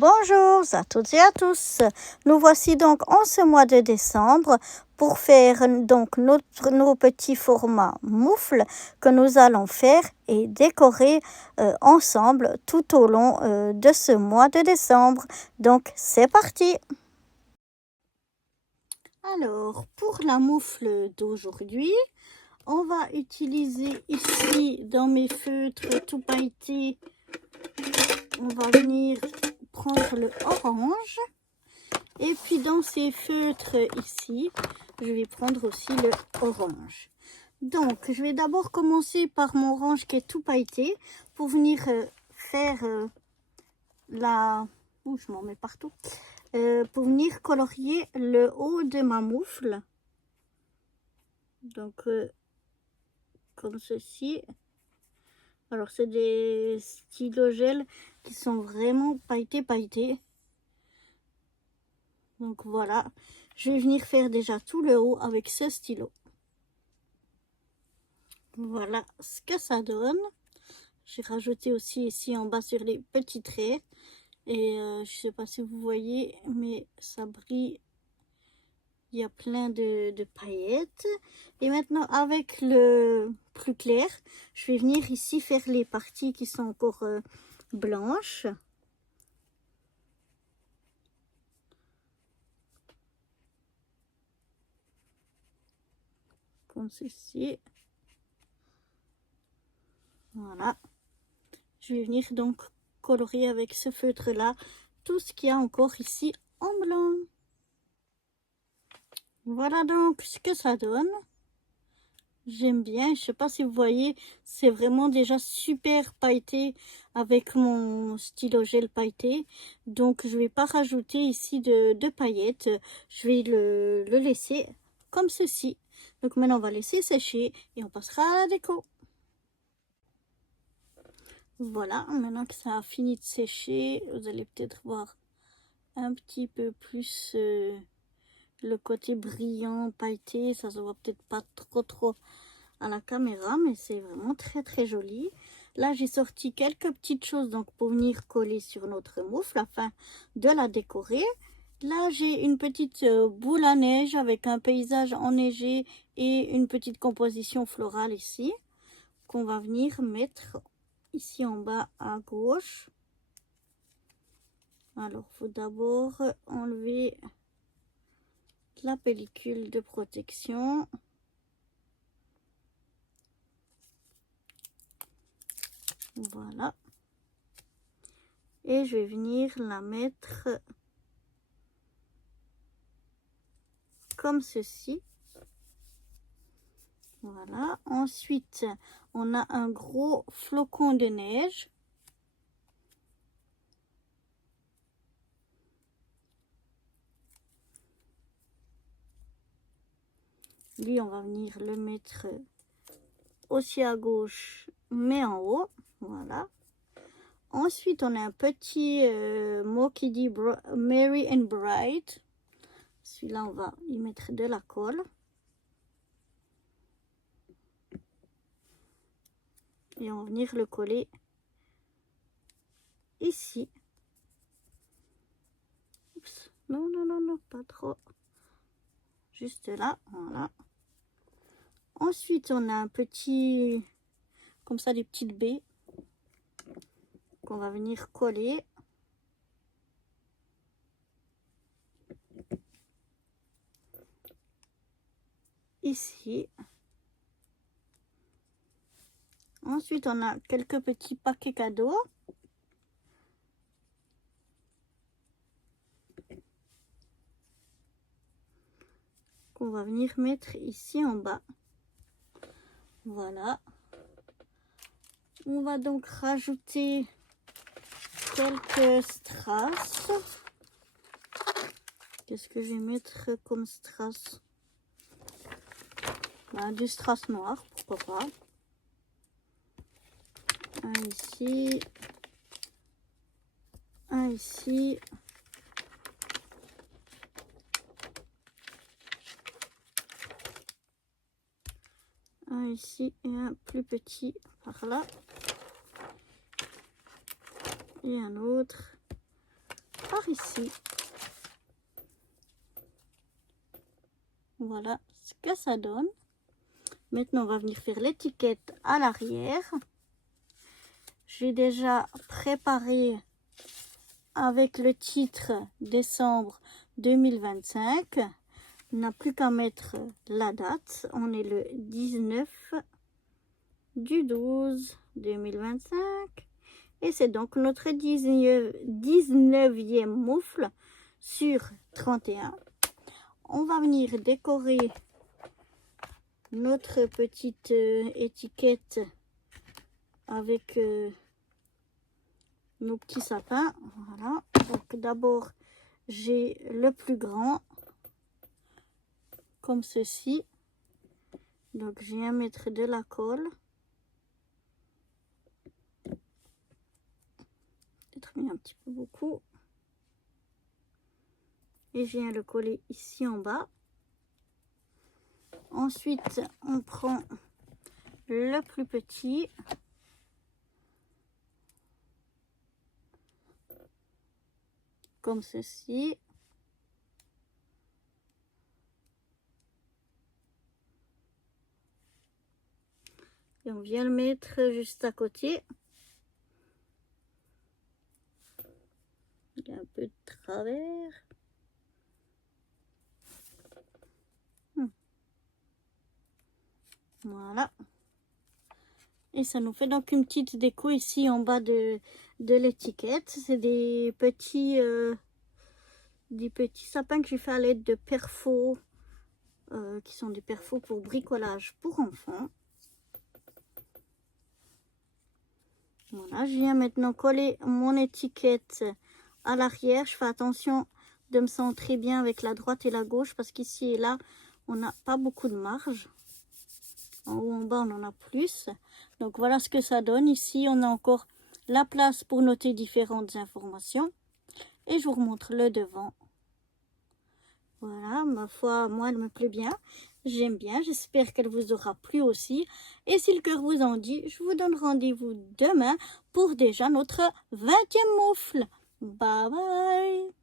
Bonjour à toutes et à tous. Nous voici donc en ce mois de décembre pour faire donc nos petits formats moufles que nous allons faire et décorer ensemble tout au long de ce mois de décembre. Donc c'est parti. Alors pour la moufle d'aujourd'hui, on va utiliser ici dans mes feutres tout pailletés, on va venir prendre le orange. Et puis dans ces feutres ici, je vais prendre aussi le orange. Donc, je vais d'abord commencer par mon orange qui est tout pailleté pour venir faire la... Ouh, je m'en mets partout. Pour venir colorier le haut de ma moufle. Donc, comme ceci. Alors, c'est des stylos gel qui sont vraiment pailletés. Donc voilà, je vais venir faire déjà tout le haut avec ce stylo. Voilà ce que ça donne. J'ai rajouté aussi ici en bas sur les petits traits. Et je ne sais pas si vous voyez, mais ça brille. Il y a plein de paillettes. Et maintenant, avec le plus clair, je vais venir ici faire les parties qui sont encore blanches. Comme ceci. Voilà. Je vais venir donc colorier avec ce feutre là tout ce qu'il y a encore ici en blanc. Voilà donc ce que ça donne. J'aime bien, je sais pas si vous voyez, c'est vraiment déjà super pailleté avec mon stylo gel pailleté. Donc je vais pas rajouter ici de paillettes, je vais le laisser comme ceci. Donc maintenant on va laisser sécher et on passera à la déco. Voilà, maintenant que ça a fini de sécher, vous allez peut-être voir un petit peu plus le côté brillant, pailleté. Ça se voit peut-être pas trop à la caméra, mais c'est vraiment très joli. Là, j'ai sorti quelques petites choses donc pour venir coller sur notre moufle afin de la décorer. Là, j'ai une petite boule à neige avec un paysage enneigé et une petite composition florale ici qu'on va venir mettre ici en bas à gauche. Alors, il faut d'abord enlever la pellicule de protection. Voilà. Et je vais venir la mettre comme ceci. Voilà. Ensuite, on a un gros flocon de neige. Lui, on va venir le mettre aussi à gauche, mais en haut. Voilà. Ensuite, on a un petit mot qui dit Merry and Bright. Celui-là, on va y mettre de la colle. Et on va venir le coller ici. Oups. Non, pas trop. Juste là, voilà. Ensuite, on a un petit, comme ça, des petites baies qu'on va venir coller. Ici. Ensuite, on a quelques petits paquets cadeaux. Qu'on va venir mettre ici en bas. Voilà. On va donc rajouter quelques strass. Qu'est-ce que je vais mettre comme strass? Du strass noir, pourquoi pas. Un ici. Un ici. Un ici et un plus petit par là. Et un autre par ici. Voilà ce que ça donne. Maintenant, on va venir faire l'étiquette à l'arrière. J'ai déjà préparé avec le titre décembre 2025. On n'a plus qu'à mettre la date. On est le 19 du 12 2025. Et c'est donc notre 19e moufle sur 31. On va venir décorer notre petite étiquette avec nos petits sapins. Voilà. Donc d'abord, j'ai le plus grand, comme ceci. Donc je viens mettre de la colle. Peut-être mis un petit peu beaucoup. Et je viens le coller ici en bas. Ensuite, on prend le plus petit. Comme ceci. Et on vient le mettre juste à côté. Il y a un peu de travers. Voilà. Et ça nous fait donc une petite déco ici en bas de l'étiquette. C'est des petits sapins que j'ai fait à l'aide de perfos, qui sont des perfos pour bricolage pour enfants. Voilà, je viens maintenant coller mon étiquette à l'arrière. Je fais attention de me centrer bien avec la droite et la gauche parce qu'ici et là, on n'a pas beaucoup de marge. En haut, en bas, on en a plus. Donc, voilà ce que ça donne. Ici, on a encore la place pour noter différentes informations. Et je vous remontre le devant. Voilà, ma foi, moi, elle me plaît bien. J'aime bien. J'espère qu'elle vous aura plu aussi. Et si le cœur vous en dit, je vous donne rendez-vous demain pour déjà notre 20e moufle. Bye bye!